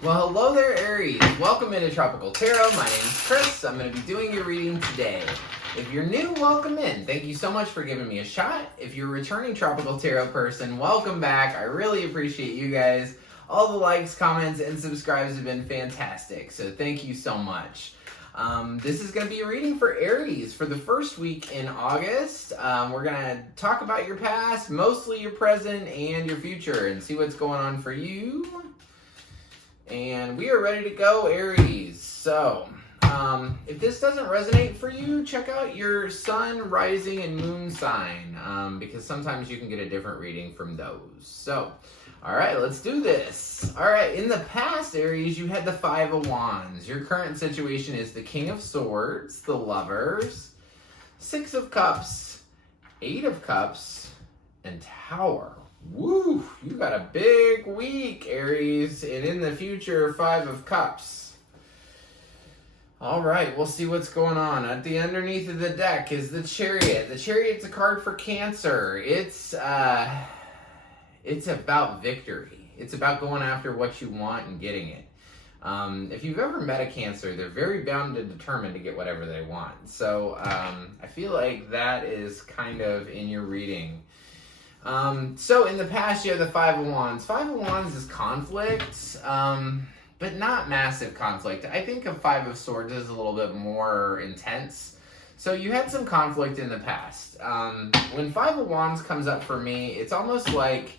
Well, hello there, Aries. Welcome into Tropical Tarot. My name's Chris. I'm going to be doing your reading today. If you're new, welcome in. Thank you so much for giving me a shot. If you're a returning Tropical Tarot person, welcome back. I really appreciate you guys. All the likes, comments, and subscribes have been fantastic, so thank you so much. This is going to be a reading for Aries for the first week in August. We're going to talk about your past, mostly your present, and your future, and see what's going on for you. And we are ready to go, Aries. So, if this doesn't resonate for you, check out your sun, rising, and moon sign, because sometimes you can get a different reading from those. So, all right, let's do this. All right, in the past, Aries, you had the Five of Wands. Your current situation is the King of Swords, the Lovers, Six of Cups, Eight of Cups, and Tower. Woo! You got a big week, Aries, and in the future, Five of Cups. All right, we'll see what's going on. At the underneath of the deck is the Chariot. The Chariot's a card for Cancer. It's about victory. It's about going after what you want and getting it. If you've ever met a Cancer, they're very bound and determined to get whatever they want. So I feel like that is kind of in your reading. So in the past, you have the Five of Wands. Five of Wands is conflict, but not massive conflict. I think a Five of Swords is a little bit more intense. So you had some conflict in the past. When Five of Wands comes up for me, it's almost like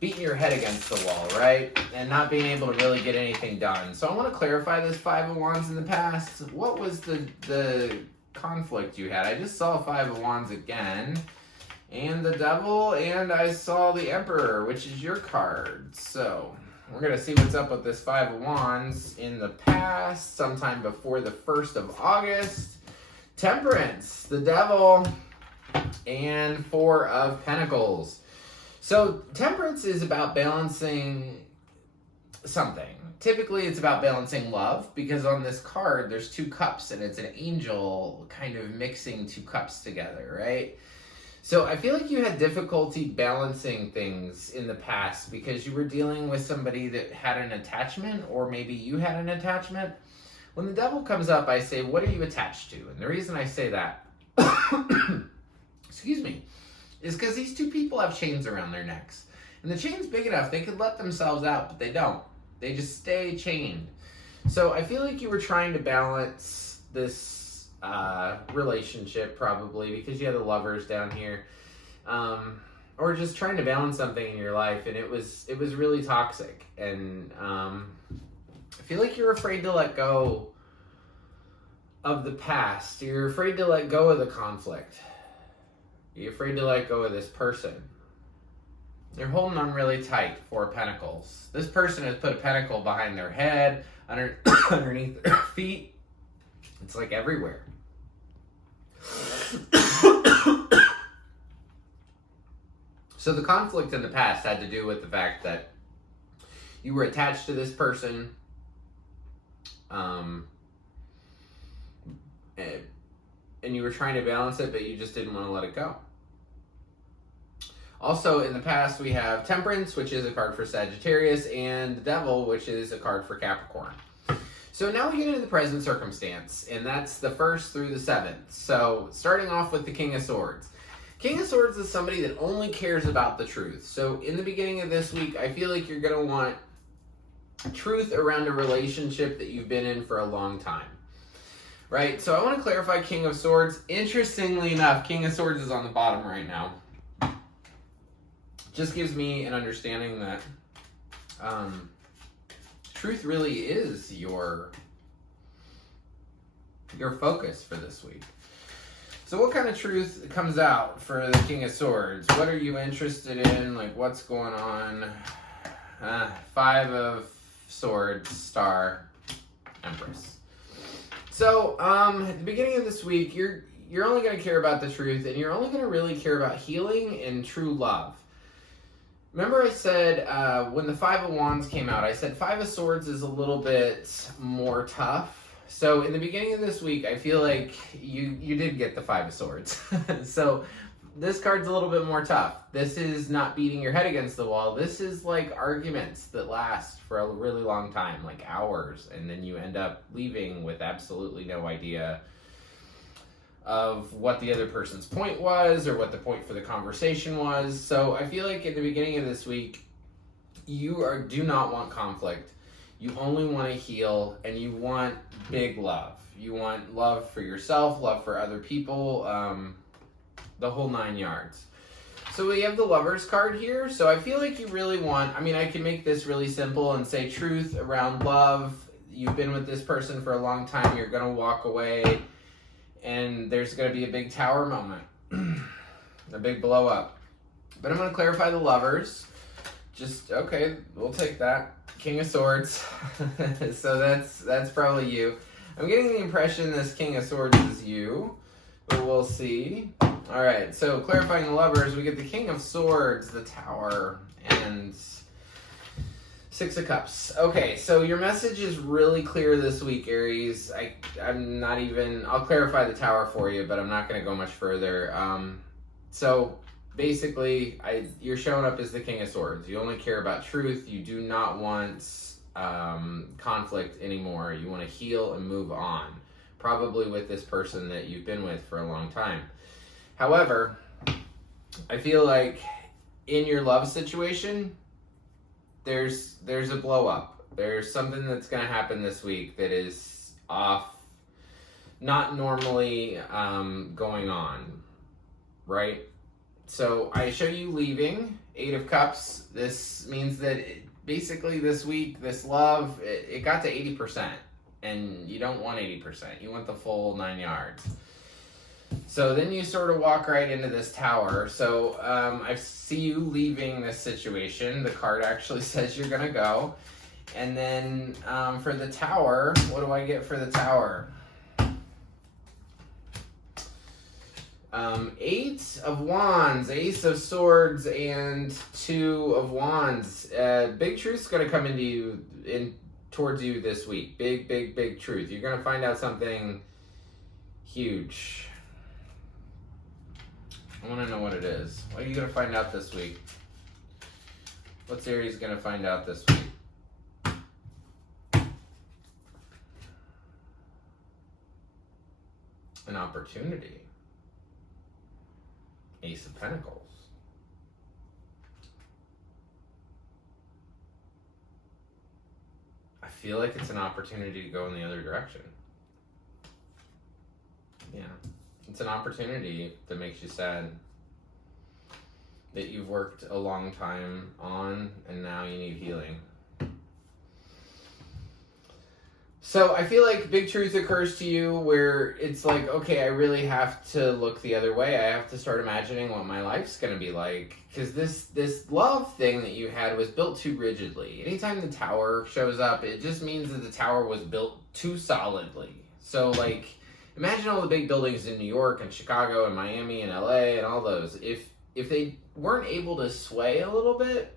beating your head against the wall, right? And not being able to really get anything done. So I want to clarify this Five of Wands in the past. What was the conflict you had? I just saw Five of Wands again. And the Devil, and I saw the Emperor, which is your card. So, we're going to see what's up with this Five of Wands in the past, sometime before the 1st of August. Temperance, the Devil, and Four of Pentacles. So, Temperance is about balancing something. Typically, it's about balancing love, because on this card, there's two cups, and it's an angel kind of mixing two cups together, right? So I feel like you had difficulty balancing things in the past because you were dealing with somebody that had an attachment, or maybe you had an attachment. When the Devil comes up, I say, what are you attached to? And the reason I say that, excuse me, is because these two people have chains around their necks. And the chain's big enough, they could let themselves out, but they don't. They just stay chained. So I feel like you were trying to balance this relationship, probably because you had the Lovers down here, or just trying to balance something in your life, and it was really toxic. And I feel like you're afraid to let go of the past. You're afraid to let go of the conflict. You're afraid to let go of this person. You're holding on really tight. Four of Pentacles. This person has put a pentacle behind their head, underneath their feet. It's like everywhere. So the conflict in the past had to do with the fact that you were attached to this person, and you were trying to balance it, but you just didn't want to let it go. Also, in the past, we have Temperance, which is a card for Sagittarius, and the Devil, which is a card for Capricorn. So now we get into the present circumstance, and that's the 1st through the 7th. So starting off with the King of Swords. King of Swords is somebody that only cares about the truth. So in the beginning of this week, I feel like you're going to want truth around a relationship that you've been in for a long time. Right? So I want to clarify King of Swords. Interestingly enough, King of Swords is on the bottom right now. Just gives me an understanding that truth really is your focus for this week. So what kind of truth comes out for the King of Swords? What are you interested in? Like, what's going on? Five of Swords, Star, Empress. So at the beginning of this week, you're only going to care about the truth, and you're only going to really care about healing and true love. Remember I said, when the Five of Wands came out, I said Five of Swords is a little bit more tough. So in the beginning of this week, I feel like you did get the Five of Swords. So this card's a little bit more tough. This is not beating your head against the wall. This is like arguments that last for a really long time, like hours, and then you end up leaving with absolutely no idea of what the other person's point was or what the point for the conversation was. So I feel like at the beginning of this week, you do not want conflict. You only want to heal, and you want big love. You want love for yourself, love for other people, the whole 9 yards. So we have the Lovers card here. So I feel like you really want, I mean, I can make this really simple and say truth around love. You've been with this person for a long time. You're going to walk away, and there's going to be a big tower moment, a big blow up. But I'm going to clarify the Lovers. Just, okay, we'll take that. King of Swords. So that's probably you. I'm getting the impression this King of Swords is you, but we'll see. All right, so clarifying the Lovers, we get the King of Swords, the Tower, and Six of Cups. Okay, so your message is really clear this week, Aries. I'm not even, I'll clarify the Tower for you, but I'm not going to go much further. So basically, you're showing up as the King of Swords. You only care about truth. You do not want conflict anymore. You want to heal and move on, probably with this person that you've been with for a long time. However, I feel like in your love situation, there's a blow up. There's something that's going to happen this week that is off, not normally going on, right? So I show you leaving, 8 of Cups. This means that basically this week, this love, it got to 80%, and you don't want 80%. You want the full 9 yards. So then you sort of walk right into this tower. So I see you leaving this situation. The card actually says you're going to go. And then for the tower, what do I get for the tower? 8 of Wands, Ace of Swords, and 2 of Wands. Big truth's going to come towards you this week. Big truth. You're going to find out something huge. I want to know what it is. What are you going to find out this week? What's Aries going to find out this week? An opportunity. Ace of Pentacles. I feel like it's an opportunity to go in the other direction. Yeah. It's an opportunity that makes you sad, that you've worked a long time on, and now you need healing. So I feel like big truth occurs to you where it's like, okay, I really have to look the other way. I have to start imagining what my life's going to be like. Because this love thing that you had was built too rigidly. Anytime the tower shows up, it just means that the tower was built too solidly. So like, imagine all the big buildings in New York and Chicago and Miami and LA and all those. If they weren't able to sway a little bit,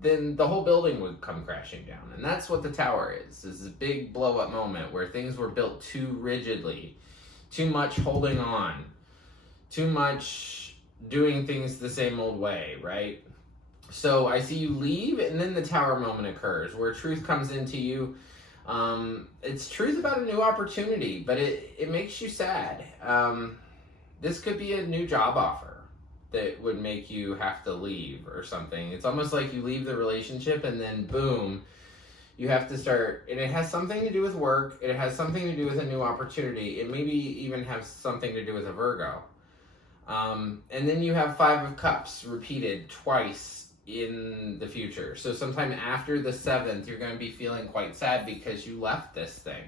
then the whole building would come crashing down. And that's what the tower is. This is a big blow-up moment where things were built too rigidly, too much holding on, too much doing things the same old way, right? So I see you leave, and then the tower moment occurs where truth comes into you. It's truth about a new opportunity, but it makes you sad. This could be a new job offer that would make you have to leave or something. It's almost like you leave the relationship and then boom, you have to start, and it has something to do with work. It has something to do with a new opportunity. It maybe even has something to do with a Virgo. And then you have 5 of Cups repeated twice in the future. So sometime after the 7th, you're going to be feeling quite sad because you left this thing.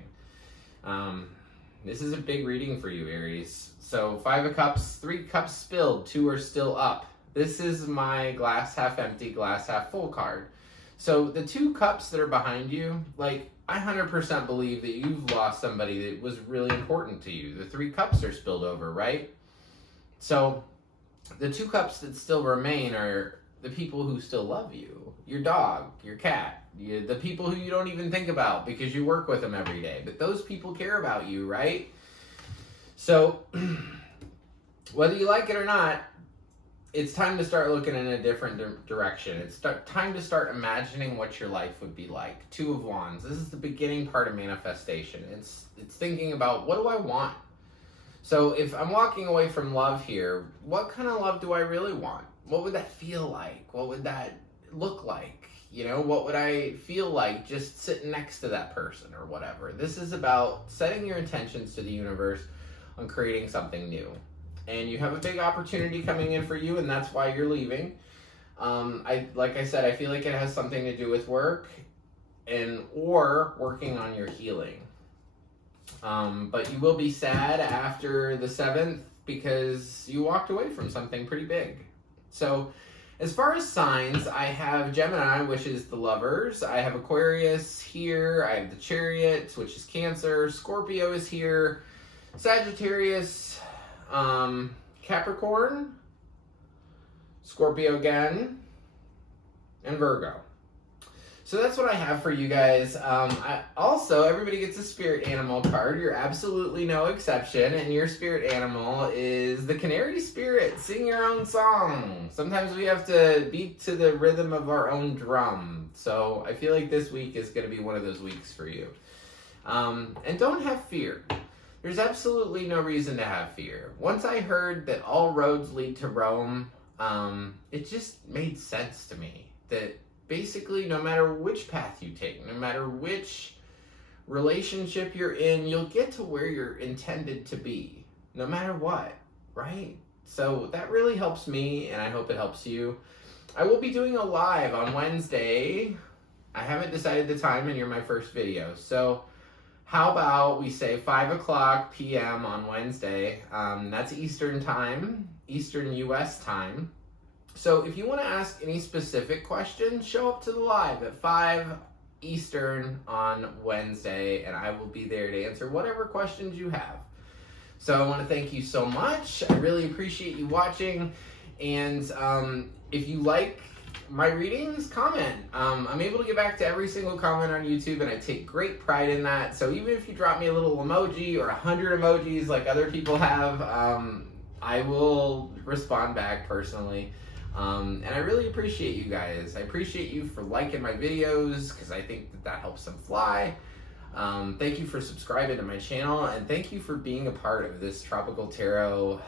This is a big reading for you, Aries. So 5 of Cups, 3 cups spilled, 2 are still up. This is my glass half empty, glass half full card. So the 2 cups that are behind you, like, I 100% believe that you've lost somebody that was really important to you. The 3 cups are spilled over, right? So the 2 cups that still remain are the people who still love you. Your dog, your cat, the people who you don't even think about because you work with them every day. But those people care about you, right? So whether you like it or not, it's time to start looking in a different direction. It's time to start imagining what your life would be like. Two of Wands. This is the beginning part of manifestation. It's thinking about, what do I want? So if I'm walking away from love here, what kind of love do I really want? What would that feel like? What would that look like? You know, what would I feel like just sitting next to that person or whatever? This is about setting your intentions to the universe on creating something new. And you have a big opportunity coming in for you, and that's why you're leaving. Like I said, I feel like it has something to do with work or working on your healing. But you will be sad after the 7th because you walked away from something pretty big. So as far as signs, I have Gemini, which is the lovers. I have Aquarius here. I have the Chariot, which is Cancer. Scorpio is here. Sagittarius, Capricorn, Scorpio again, and Virgo. So that's what I have for you guys. Also, everybody gets a spirit animal card. You're absolutely no exception. And your spirit animal is the canary spirit. Sing your own song. Sometimes we have to beat to the rhythm of our own drum. So I feel like this week is going to be one of those weeks for you. And don't have fear. There's absolutely no reason to have fear. Once I heard that all roads lead to Rome, it just made sense to me that basically no matter which path you take, no matter which relationship you're in, you'll get to where you're intended to be, no matter what, right? So that really helps me, and I hope it helps you. I will be doing a live on Wednesday. I haven't decided the time, and you're my first video. So how about we say 5 o'clock p.m. on Wednesday? That's Eastern time, Eastern U.S. time. So if you want to ask any specific questions, show up to the live at 5 Eastern on Wednesday, and I will be there to answer whatever questions you have. So I want to thank you so much. I really appreciate you watching, and if you like my readings, comment. I'm able to get back to every single comment on YouTube, and I take great pride in that. So even if you drop me a little emoji or 100 emojis like other people have, I will respond back personally. And I really appreciate you guys. I appreciate you for liking my videos because I think that helps them fly. Thank you for subscribing to my channel, and thank you for being a part of this Tropical Tarot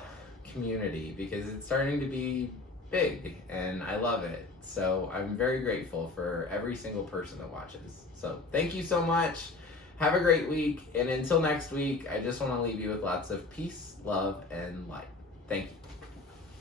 community because it's starting to be big and I love it. So I'm very grateful for every single person that watches. So thank you so much. Have a great week, and until next week, I just want to leave you with lots of peace, love, and light. Thank you.